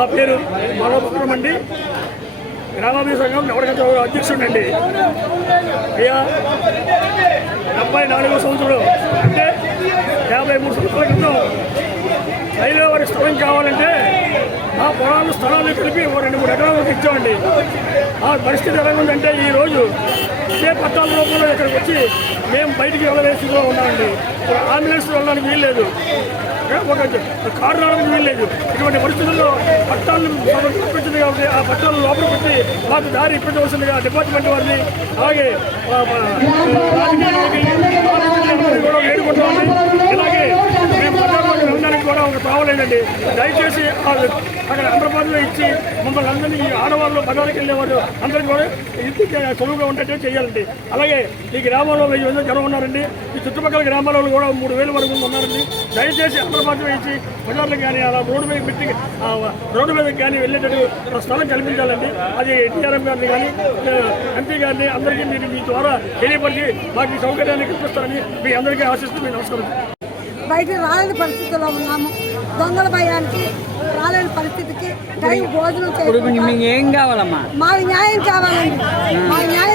నా పేరు బాలభద్రం అండి, గ్రామాభివృద్ధి సంఘం నవరగత అధ్యక్షుడండి. అయ్యా 74వ సంవత్సరం అంటే 53 సంవత్సరాల క్రితం రైల్వే వారి స్థలం కావాలంటే ఆ పొలాలు స్థలాలు కలిపి 2-3 ఎకరాలకు ఇచ్చామండి. ఆ పరిస్థితి ఎలా ఉందంటే ఈరోజు ఇదే పట్టాల రూపంలో ఇక్కడికి వచ్చి మేము బయటికి వెళ్ళవేసులో ఉన్నామండి. అంబులెన్స్ వెళ్ళడానికి వీల్లేదు, ఒక కారు రావడానికి వీల్లేదు. ఇటువంటి పరిస్థితుల్లో పట్టాలను సమర్పించింది కాబట్టి ఆ పట్టాలను లోపల పెట్టి మాకు దారి ఇప్పించవలసిందిగా డిపార్ట్మెంట్ వారిని అలాగే కూడా వేడుకుంటామండి. ఇలాగే మేము పట్టాలకు వెళ్ళడానికి కూడా ఒక తావలేదండి. దయచేసి అక్కడ హైదరాబాద్లో ఇచ్చి మమ్మల్ని అందరినీ ఆడవాళ్ళు పట్టాలకు వెళ్ళేవారు అందరికీ కూడా ఇంటికి సులువుగా ఉండేట్టు చేయాలండి. అలాగే ఈ గ్రామంలో 1000 మంది జనం ఉన్నారండి. ఈ చుట్టుపక్కల గ్రామాలలో కూడా 3000 వరకు ఉన్నారండి. దయచేసి హైదరాబాద్లో ఇచ్చి పట్టాలకు కానీ అలా రోడ్డు మీద పెట్టి రోడ్డు మీదకి కానీ వెళ్ళేటట్టు స్థలం కల్పించాలండి. అది టీఆర్ఎం గారిని కానీ ఎంపీ గారిని అందరికీ మీరు మీ ద్వారా తెలియపరిచి మాకు ఈ సౌకర్యాన్ని కల్పిస్తారని మీ అందరికీ ఆశిస్తూ మీ నమస్కారం. బయట రాలేని పరిస్థితుల్లో ఉన్నాము. దొంగల భయానికి రాలేని పరిస్థితికి టైం భోజనం చేయాలి. ఏం కావాలమ్మా? మాకు న్యాయం కావాలండి. మాకు న్యాయం